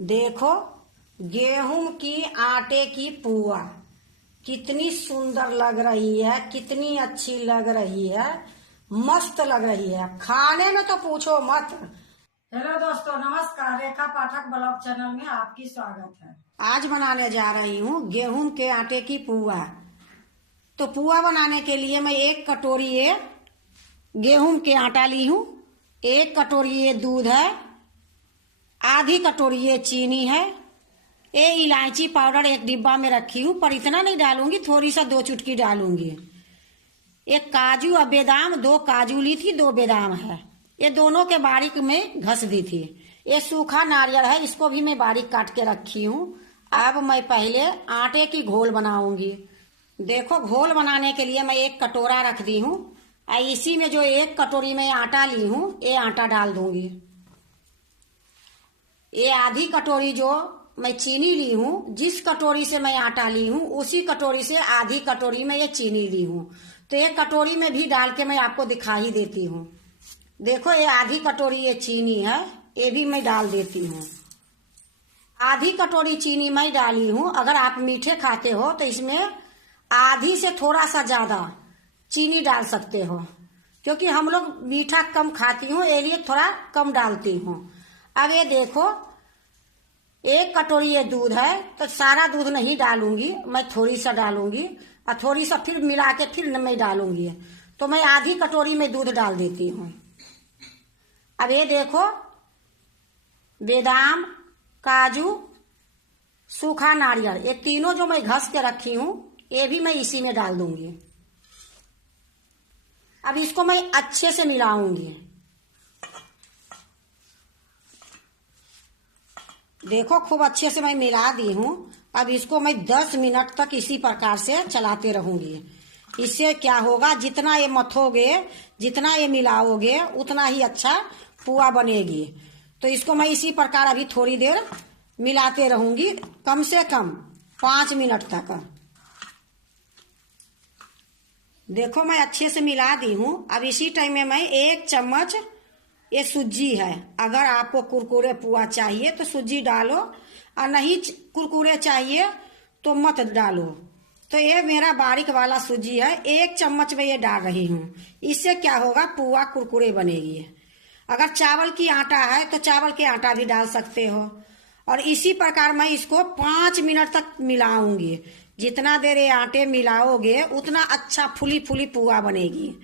देखो, गेहूं की आटे की पुआ कितनी सुंदर लग रही है, कितनी अच्छी लग रही है, मस्त लग रही है। खाने में तो पूछो मत। हेलो दोस्तों, नमस्कार। रेखा पाठक ब्लॉग चैनल में आपकी स्वागत है। आज बनाने जा रही हूँ गेहूं के आटे की पुआ। तो पुआ बनाने के लिए मैं 1 कटोरी ये गेहूं के आटा ली हूँ, 1 कटोरी ये दूध है, आधी कटोरी ये चीनी है, ये इलायची पाउडर 1 डिब्बा में रखी हूँ, पर इतना नहीं डालूंगी, थोड़ी सा 2 चुटकी डालूंगी। एक काजू और बादाम, 2 काजू ली थी, 2 बादाम है, ये दोनों के बारीक में घस दी थी। ये सूखा नारियल है, इसको भी मैं बारीक काट के रखी हूँ। अब मैं पहले आटे की घोल बनाऊंगी। देखो, घोल बनाने के लिए मैं 1 कटोरा रख दी हूँ, और इसी में जो 1 कटोरी में आटा ली हूँ, ये आटा डाल दूंगी। ये आधी कटोरी जो मैं चीनी ली हूँ, जिस कटोरी से मैं आटा ली हूँ उसी कटोरी से आधी कटोरी में ये चीनी ली हूँ। तो एक कटोरी में भी डाल के मैं आपको दिखा ही देती हूँ। देखो, ये आधी कटोरी ये चीनी है, ये भी मैं डाल देती हूँ। आधी कटोरी चीनी मैं डाली हूँ। अगर आप मीठे खाते हो तो इसमें आधी से थोड़ा सा ज्यादा चीनी डाल सकते हो, क्योंकि हम लोग मीठा कम खाती हूँ, ये लिए थोड़ा कम डालती हूँ। अब ये देखो, 1 कटोरी ये दूध है, तो सारा दूध नहीं डालूंगी, मैं थोड़ी सा डालूंगी और थोड़ी सा फिर मिला के फिर मैं डालूंगी। तो मैं आधी कटोरी में दूध डाल देती हूँ। अब ये देखो, बादाम, काजू, सूखा नारियल, ये तीनों जो मैं घस के रखी हूँ, ये भी मैं इसी में डाल दूंगी। अब इसको मैं अच्छे से मिलाऊंगी। देखो, खूब अच्छे से मैं मिला दी हूँ। अब इसको मैं 10 मिनट तक इसी प्रकार से चलाते रहूंगी। इससे क्या होगा, जितना ये मथोगे, जितना ये मिलाओगे, उतना ही अच्छा पुआ बनेगी। तो इसको मैं इसी प्रकार अभी थोड़ी देर मिलाते रहूंगी, कम से कम 5 मिनट तक। देखो, मैं अच्छे से मिला दी हूँ। अब इसी टाइम में मैं 1 चम्मच ये सूजी है। अगर आपको कुरकुरे पुआ चाहिए तो सूजी डालो, और नहीं कुरकुरे चाहिए तो मत डालो। तो ये मेरा बारीक वाला सूजी है, 1 चम्मच में ये डाल रही हूँ। इससे क्या होगा, पुआ कुरकुरे बनेगी। अगर चावल की आटा है तो चावल के आटा भी डाल सकते हो। और इसी प्रकार मैं इसको 5 मिनट तक मिलाऊंगी। जितना देर ये आटे मिलाओगे उतना अच्छा फुली फुली पुआ बनेगी।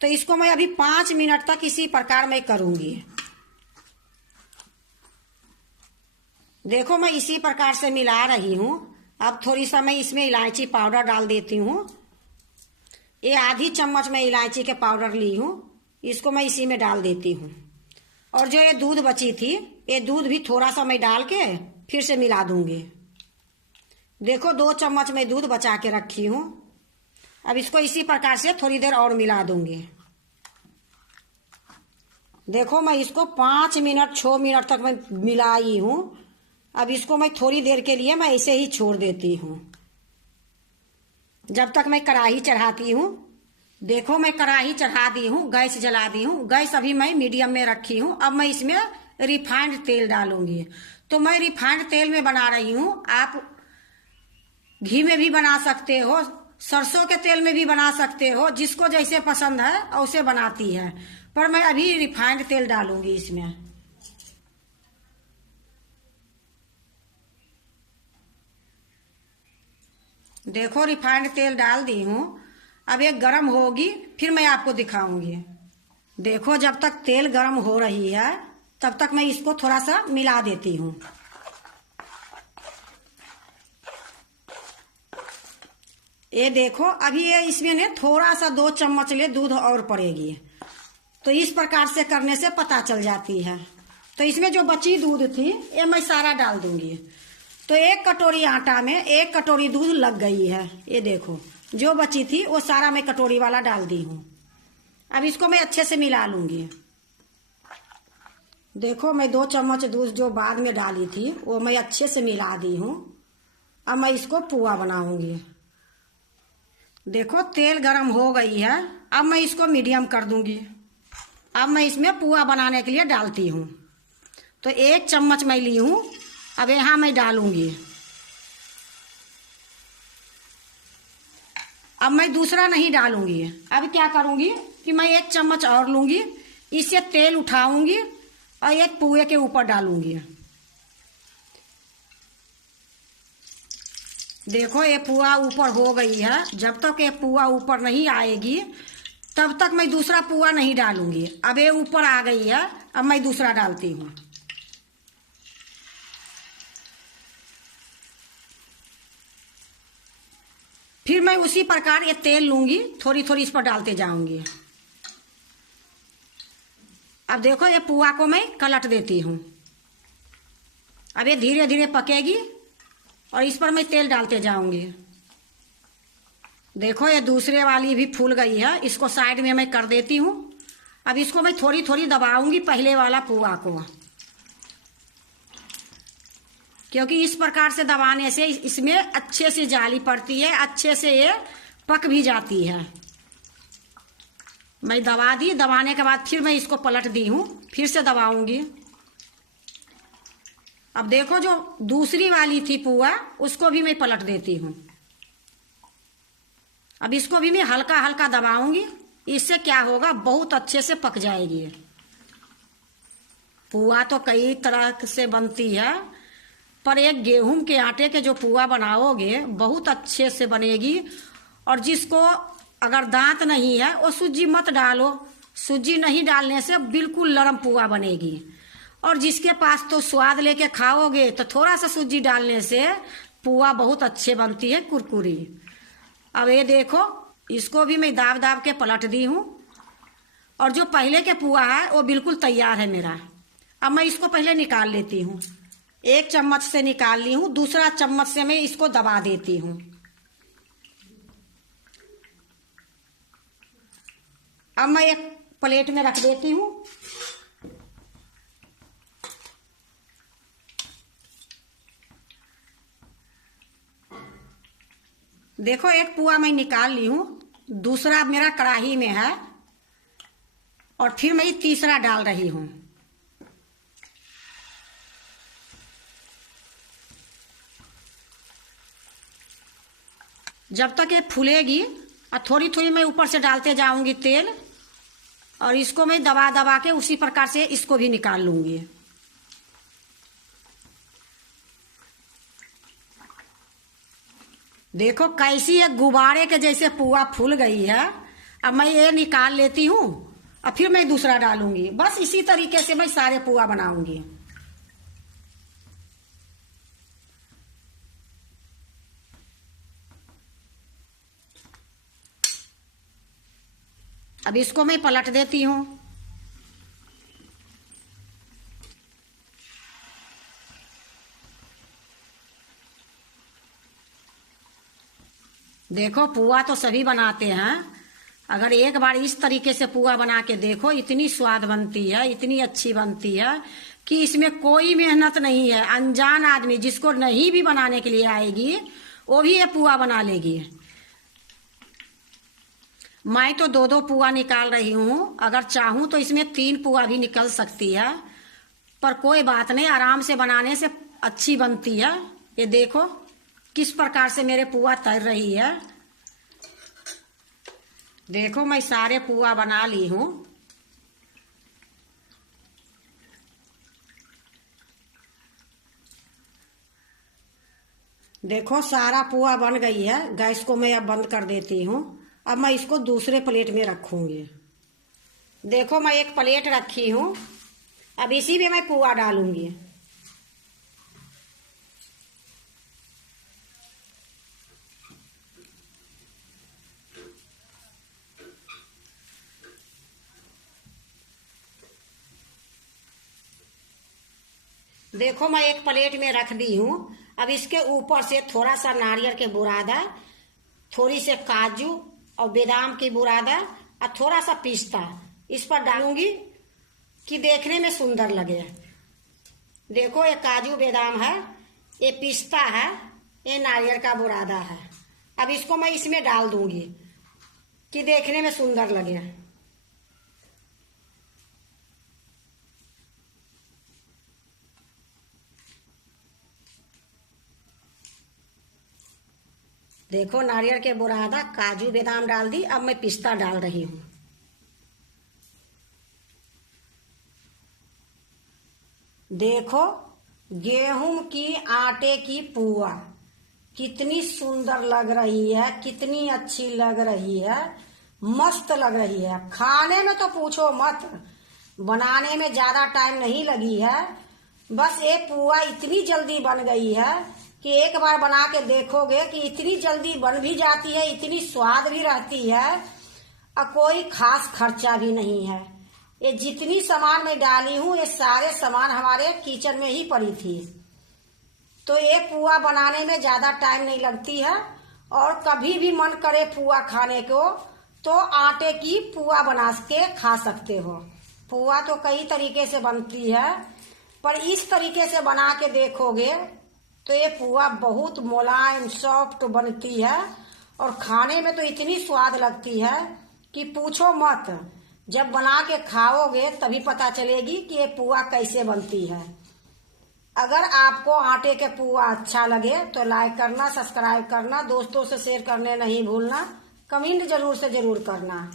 तो इसको मैं अभी 5 मिनट तक इसी प्रकार मैं करूंगी। देखो, मैं इसी प्रकार से मिला रही हूँ। अब थोड़ी सा मैं इसमें इलायची पाउडर डाल देती हूँ। ये आधी चम्मच मैं इलायची के पाउडर ली हूँ, इसको मैं इसी में डाल देती हूँ। और जो ये दूध बची थी, ये दूध भी थोड़ा सा मैं डाल के फिर से मिला दूंगी। देखो, 2 चम्मच मैं दूध बचा के रखी हूँ। अब इसको इसी प्रकार से थोड़ी देर और मिला दूंगी। देखो, मैं इसको 5 मिनट 6 मिनट तक मैं मिलाई हूँ। अब इसको मैं थोड़ी देर के लिए मैं ऐसे ही छोड़ देती हूँ, जब तक मैं कढ़ाई चढ़ाती हूँ। देखो, मैं कढ़ाई चढ़ा दी हूँ, गैस जला दी हूँ। गैस अभी मैं मीडियम में रखी हूँ। अब मैं इसमें रिफाइंड तेल डालूंगी। तो मैं रिफाइंड तेल में बना रही हूँ। आप घी में भी बना सकते हो, सरसों के तेल में भी बना सकते हो, जिसको जैसे पसंद है वैसे बनाती है। पर मैं अभी रिफाइंड तेल डालूंगी इसमें। देखो, रिफाइंड तेल डाल दी हूँ। अब ये गरम होगी, फिर मैं आपको दिखाऊंगी। देखो, जब तक तेल गरम हो रही है तब तक मैं इसको थोड़ा सा मिला देती हूँ। ये देखो, अभी ये इसमें ने थोड़ा सा 2 चम्मच ले दूध और पड़ेगी। तो इस प्रकार से करने से पता चल जाती है। तो इसमें जो बची दूध थी ये मैं सारा डाल दूंगी। तो 1 कटोरी आटा में 1 कटोरी दूध लग गई है। ये देखो, जो बची थी वो सारा मैं कटोरी वाला डाल दी हूँ। अब इसको मैं अच्छे से मिला लूंगी। देखो, मैं 2 चम्मच दूध जो बाद में डाली थी वो मैं अच्छे से मिला दी हूँ। अब मैं इसको पुआ बनाऊंगी। देखो, तेल गरम हो गई है। अब मैं इसको मीडियम कर दूंगी। अब मैं इसमें पुआ बनाने के लिए डालती हूँ। तो 1 चम्मच मैं ली हूँ अब यहाँ मैं डालूंगी। अब मैं दूसरा नहीं डालूंगी। अब क्या करूंगी कि मैं 1 चम्मच और लूंगी, इससे तेल उठाऊंगी और एक पुए के ऊपर डालूंगी। देखो ये पुआ ऊपर हो गई है। जब तक ये पुआ ऊपर नहीं आएगी तब तक मैं दूसरा पुआ नहीं डालूंगी। अब ये ऊपर आ गई है, अब मैं दूसरा डालती हूँ। फिर मैं उसी प्रकार ये तेल लूंगी, थोड़ी थोड़ी इस पर डालते जाऊंगी। अब देखो ये पुआ को मैं कलट देती हूँ। अब ये धीरे धीरे पकेगी और इस पर मैं तेल डालते जाऊंगी। देखो ये दूसरे वाली भी फूल गई है, इसको साइड में मैं कर देती हूँ। अब इसको मैं थोड़ी थोड़ी दबाऊंगी पहले वाला पुआ को, क्योंकि इस प्रकार से दबाने से इसमें अच्छे से जाली पड़ती है, अच्छे से ये पक भी जाती है। मैं दबा दी, दबाने के बाद फिर मैं इसको पलट दी हूँ, फिर से दबाऊंगी। अब देखो जो दूसरी वाली थी पुआ, उसको भी मैं पलट देती हूँ। अब इसको भी मैं हल्का हल्का दबाऊंगी, इससे क्या होगा, बहुत अच्छे से पक जाएगी। पुआ तो कई तरह से बनती है, पर एक गेहूं के आटे के जो पुआ बनाओगे बहुत अच्छे से बनेगी। और जिसको अगर दांत नहीं है वो सूजी मत डालो, सूजी नहीं डालने से बिल्कुल नरम पुआ बनेगी। और जिसके पास तो स्वाद लेके खाओगे तो थोड़ा सा सूजी डालने से पुआ बहुत अच्छे बनती है, कुरकुरी। अब ये देखो इसको भी मैं दाब दाब के पलट दी हूँ। और जो पहले के पुआ है वो बिल्कुल तैयार है मेरा। अब मैं इसको पहले निकाल लेती हूँ। 1 चम्मच से निकाल ली हूँ, दूसरा चम्मच से मैं इसको दबा देती हूँ। अब मैं एक प्लेट में रख देती हूँ। देखो एक पुआ मैं निकाल ली हूँ, दूसरा मेरा कढ़ाई में है और फिर मैं तीसरा डाल रही हूँ। जब तक ये फूलेगी और थोड़ी थोड़ी मैं ऊपर से डालते जाऊंगी तेल, और इसको मैं दबा दबा के उसी प्रकार से इसको भी निकाल लूंगी। देखो कैसी एक गुब्बारे के जैसे पुआ फूल गई है। अब मैं ये निकाल लेती हूँ और फिर मैं दूसरा डालूंगी। बस इसी तरीके से मैं सारे पुआ बनाऊंगी। अब इसको मैं पलट देती हूँ। देखो पुआ तो सभी बनाते हैं, अगर एक बार इस तरीके से पुआ बना के देखो, इतनी स्वाद बनती है, इतनी अच्छी बनती है कि इसमें कोई मेहनत नहीं है। अनजान आदमी जिसको नहीं भी बनाने के लिए आएगी वो भी ये पुआ बना लेगी। मैं तो 2-2 पुआ निकाल रही हूँ, अगर चाहूँ तो इसमें 3 पुआ भी निकल सकती है, पर कोई बात नहीं, आराम से बनाने से अच्छी बनती है। ये देखो किस प्रकार से मेरे पुआ तर रही है। देखो मैं सारे पुआ बना ली हूँ। देखो सारा पुआ बन गई है। गैस को मैं अब बंद कर देती हूँ। अब मैं इसको दूसरे प्लेट में रखूंगी। देखो मैं एक प्लेट रखी हूँ, अब इसी में मैं पुआ डालूंगी। देखो मैं एक प्लेट में रख दी हूँ। अब इसके ऊपर से थोड़ा सा नारियल के बुरादा, थोड़ी से काजू और बादाम की बुरादा और थोड़ा सा पिस्ता इस पर डालूंगी कि देखने में सुंदर लगे। देखो ये काजू बादाम है, ये पिस्ता है, ये नारियल का बुरादा है। अब इसको मैं इसमें डाल दूंगी कि देखने में सुंदर लगे। देखो नारियल के बुरादा, काजू बादाम डाल दी। अब मैं पिस्ता डाल रही हूँ। देखो गेहूं की आटे की पुआ कितनी सुंदर लग रही है, कितनी अच्छी लग रही है, मस्त लग रही है। खाने में तो पूछो मत, बनाने में ज्यादा टाइम नहीं लगी है। बस ये पुआ इतनी जल्दी बन गई है कि एक बार बना के देखोगे कि इतनी जल्दी बन भी जाती है, इतनी स्वाद भी रहती है और कोई खास खर्चा भी नहीं है। ये जितनी सामान मैं डाली हूँ ये सारे सामान हमारे किचन में ही पड़ी थी। तो ये पुआ बनाने में ज्यादा टाइम नहीं लगती है। और कभी भी मन करे पुआ खाने को तो आटे की पुआ बना के खा सकते हो। पुआ तो कई तरीके से बनती है, पर इस तरीके से बना के देखोगे तो ये पुआ बहुत मुलायम सॉफ्ट बनती है और खाने में तो इतनी स्वाद लगती है कि पूछो मत। जब बना के खाओगे तभी पता चलेगी कि ये पुआ कैसे बनती है। अगर आपको आटे के पुआ अच्छा लगे तो लाइक करना, सब्सक्राइब करना, दोस्तों से शेयर करने नहीं भूलना, कमेंट जरूर से जरूर करना।